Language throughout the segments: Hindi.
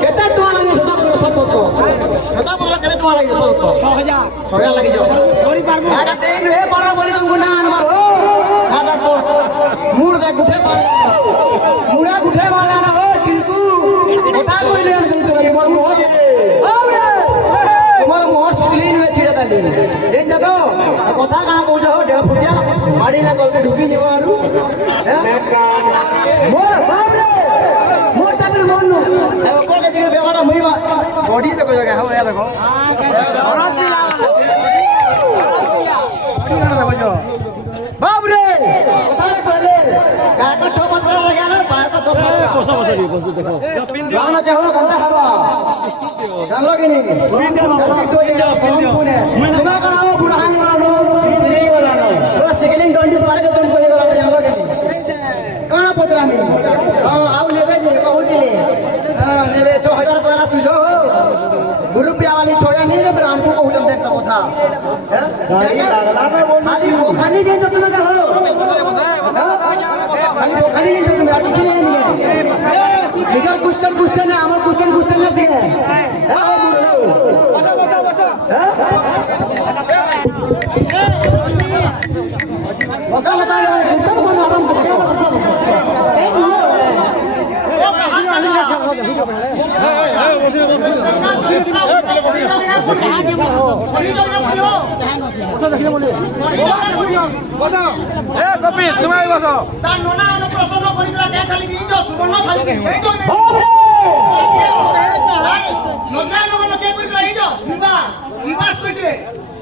केते टका लागे सदा पत्र केते टका लागे 6000 लागे जो गरी पारबो एटा देइन हे बड़ा बड़ी तुमको ना अनमार हो आधा को मूड दे गुठे मुड़ा गुठे वाला ना हो किंतु कथा कइले अन गई तोरी मोर मोह आउरे तुम्हार मोहर सुगली नुए छिड़ा दाली देन जातो कथा का कहू जो डेढ़ फुटिया माड़ी ना गल के ढुकी जेवा आरु मोर बाबरे मोर ताबिर मोन्नु कोल के जगह बेवाड़ा मुईवा बॉडी देखो जगह हो या देखो औरत दिला बॉडी काट देखो जो बाबरे सारे पहले का तो 6 पत्र लगा ना बाहर का 10 बस देखो गाना चाहो घंटा हवा जान लो कि नहीं तो ये कौन है दिमाग लगाओ बुढ़ान वालों नहीं वाला नो थोड़ा सेकलिंग 20 मार के तुम कोले वाला जान लो कि कहां पटरा में हां आओ लेबे जे कहू दिले हां लेबे 6000 पहला सुझो रुपया वाली छोया नहीं रे हमको कहू जल्दी तब था खाली खाली जे तो तुम का हो खाली खाली जे तुम यार किसी नहीं है निगर क्वेश्चन है हमर क्वेश्चन नहीं है बता कपिल तुम्हारे बसो नोना प्रश्न करिला के खाली जो सुवर्ण खाली नोना नोना के करिला जो शिवास कइते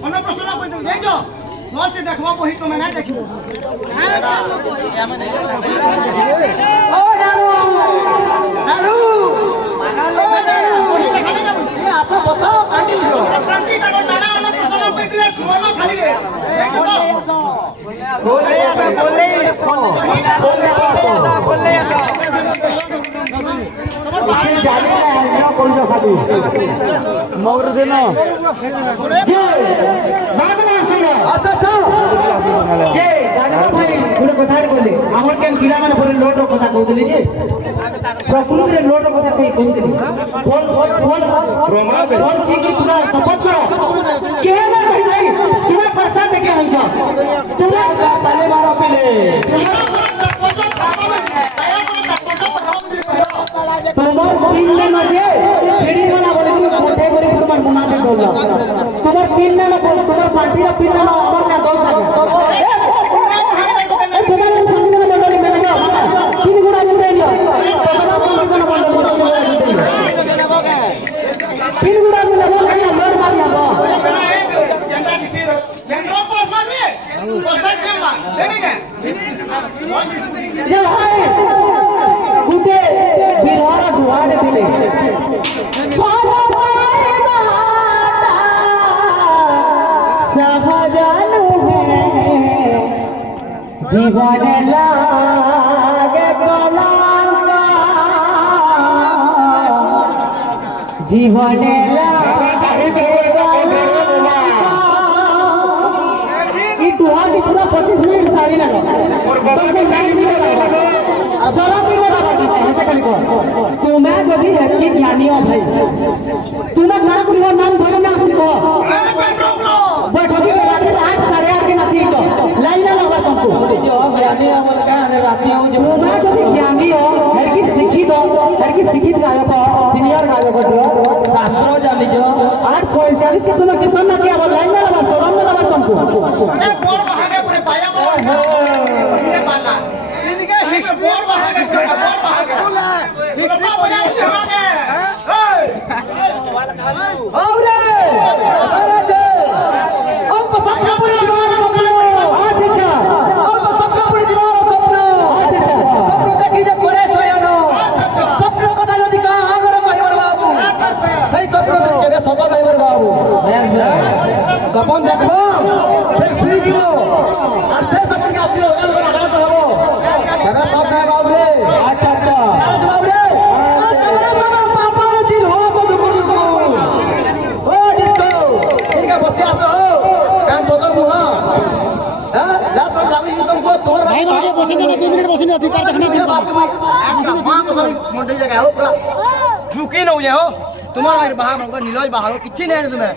मन प्रश्न कइते ले जो मोर से देखबो बही तो मैं ना देखियो ओ डारू ये आप बताओ काटी जो क्रांति का नोना प्रश्न कइते सुवर्ण खाली रे बोले मगर दिन कथा कहले आम केन पिला माने लोड कथा कहते जे प्रकृति लोड कथा कहते पूरा शपथ करो केना नहीं तुम्हें प्रसाद देखे हई छ तुम्हें ताले मारो पहले তোমার তিনটা মাঝে ছেড়ি वाला বলে তুমি কোটে করে তোমার মুনাতে দৌড়লা তোমার তিনটা না বলে তোমার পার্টির তিনটা না আমার না 10,000 এই ছোটন সংগঠন মন্ডলী মেলে যাও তিন গুণা দিতে দিও তোমার সংগঠন মন্ডলী তিন গুণা দিলে বল না লোড মারি আবো জনতা কিসি জনতা পোস্ট মারবে পোস্ট কেমন দেবেগে যে ভাই গুটে बिहारा दुआरे दिले सहजानु है जीवन लागे कलंक जीवन लागे ई दुआरे पूरा 25 मिनट सारी लगा तुमको टाइम भी लगा चलो भी लगा तुम्हें जदि हेकी ज्ञानी हो भाई तुम्हें घर को नाम धरे ना को बैठकी के रात 8:30 के नाची तो लाइन ना लगा तुमको जो ज्ञानी अमल का राती हूं जो तुम्हें जदि ज्ञानी हो हेकी शिक्षित गायक सीनियर गायक जो शास्त्र जानी जो 8:45 के तुम्हें कितना ना किया लाइन ना लगा शरम ना लगा तुमको अरे बोल कहां के पूरे पाया करो ये पाला इनके हिट बोल कहां के बोल कहां के हिटना बजा के हमारे औरे अरे जे अब सपना पूरी दीवार सपना अच्छा अब सपना पूरी दीवार सपना अच्छा सपना देखि जे करे सोयानो सपना कथा जदी का आगरे कहवर बाबू सही सपना देख के सपना कहवर बाबू सपन देखबो फिर सुई जीवो और से सपन के अपने होटल पर आगरा तो हबो तबे सब है बाबू रे अच्छा अच्छा बाबू रे ঝুঁকি নৌ যে হো তোমার বাহা মঙ্গল নীলজ বাহার কিছু নেই তুমি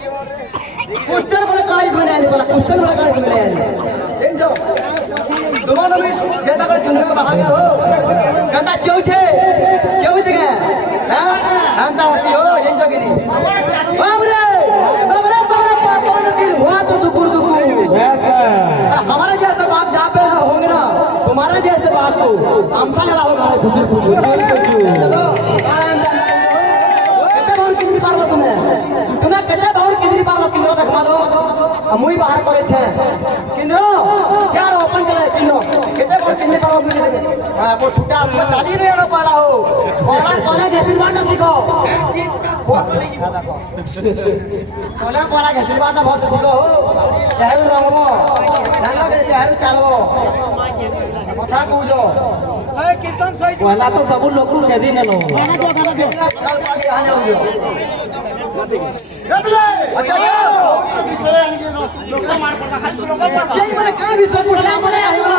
পোস্টার বলে কালি ধরে আনি বলা পোস্টার বলে কালি ধরে আনি এই যে তোমার নবী যেটা করে চন্দ্র বাহা গেল হো কান্দা চৌছে চৌছে কে হ্যাঁ কান্দা হাসি হো এই যে কিনি বাবরে सबरे सबरे पापा ने दिल हुआ तो दुकुर दुकुर हमारे जैसे बाप जहाँ पे होंगे ना तुम्हारे जैसे बाप को हमसा लड़ा होगा फुजुर फुजुर कितने बार कितनी बार तुम्हें तुम्हें कितने बार कितनी बार किंद्रो देखा दो मुई बाहर करे छे किंद्रो चार ओपन करे किंद्रो कितने बार कितनी बार मुझे हां वो छुट्टा आपको चाली में आना पाला हो कोला कोला घेसिल बाटा सीखो कोला कोला घेसिल बाटा बहुत सीखो तेहरू रंगबो जानो दे तेहरू चालबो কথা কইছো এই কীর্তন সইছে ওলা তো সব লোক কে দিন নো গানা দে সকাল পাটি আনে হইলো রেবলে আচ্ছা বিসরে আনি লোক মার পড়া খালি শ্লোক পড়া যেই মানে কা বিসরে পড়লা মানে আইবা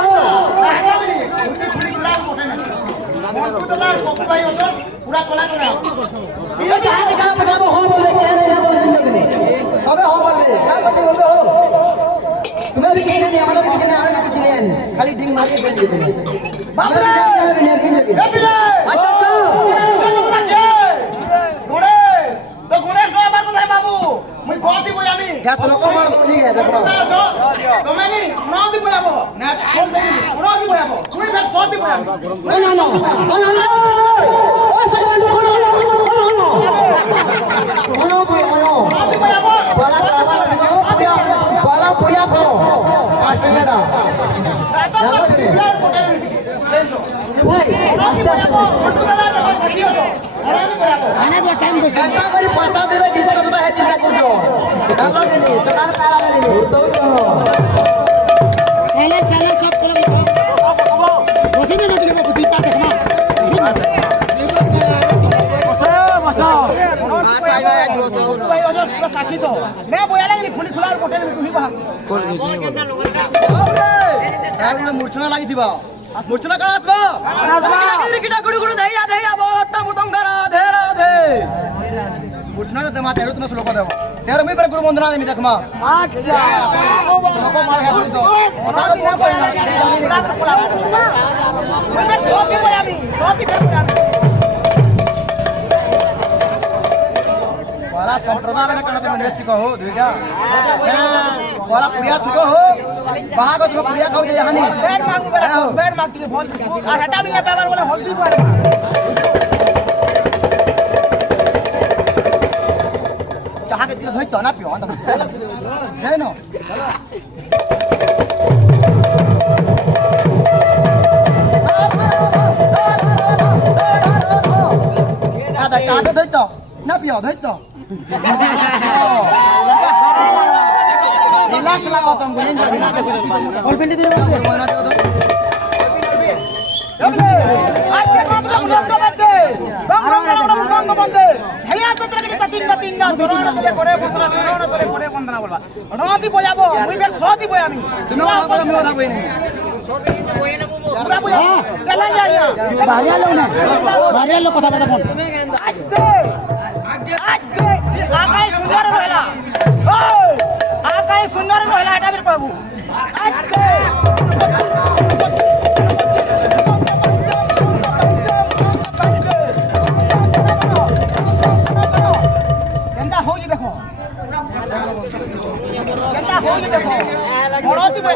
পুরা কোলা কোলা এই যে হাতে গানা বজাবো हो बोले के रे बोले लगने सबे हो बोले का करते बोलते हो तुम्हें भी किसी ने हमारा भी किसी ने हमें भी किसी ने खाली डिंग मार के चल दिए बाप रे अच्छा तो गुड़े तो गुड़े को बात करे बाबू मुई कोती बोलामी गैस नको मार दो ठीक है देखो तुम्हें नहीं नौदी बोलाबो ना बोल दे नौदी बोलाबो मुई फिर सोती बोलामी ना ओ सगन कोनो बोल नौदी बोलाबो बाला पुड़िया खो ऑस्ट्रेलिया पैसा देवे डिस्को तो है चिंता कर दो डालो नहीं सरकार पैरा नहीं सैलेड सैलेड सब कलर वैसे नहीं रोटी के बुद्धि पा देखना साथी तो मैं बोला नहीं खुली खुला होटल में तू ही बाहर चार मूर्छना लागी थी बा मूर्छना का आसबा किटा गुडु गुडु धैया धैया बोलता मुतम करा धे राधे मूर्छना रे तमा तेरो तुम श्लोक देव तेरो मी पर गुरु वंदना देमी देखमा अच्छा श्लोक मार गया तो पता तो ना कोई मैं सोती बोलामी वाला संप्रदाय में कण तुम ने सिको हो दुईटा वाला पुरिया तुको हो बाहा को तुम पुरिया खाओ जे हनी बैठ मांगू बेटा बैठ मांग के बहुत और हटा भी है पेपर वाला हल्दी को चाहा के धोई तो ना पियो है नो ada kabe धोई तो ना पियो धोई तो रिलैक्स लगाओ तुम बोलें जो ना देखो और पिंडी दे दो बोलना दे दो आज के काम तो बंदे बंद बंदे हैया तो तरह के तीन ना दोराना तो करे 15 दोराना तो करे 15 बोलबा रोती बोयाबो मुई बेर सोती बोयामी तुम ना बोलो मैं बता कोई नहीं पूरा बोया चला जाइए बाहरिया लोग ना बाहरिया लोग কথা বলতে বল आकाश सुंदर रहला ओए आकाश सुंदर रहला এটা বের করব কেনটা হই দেখো কেনটা হই দেখো বড় দিবে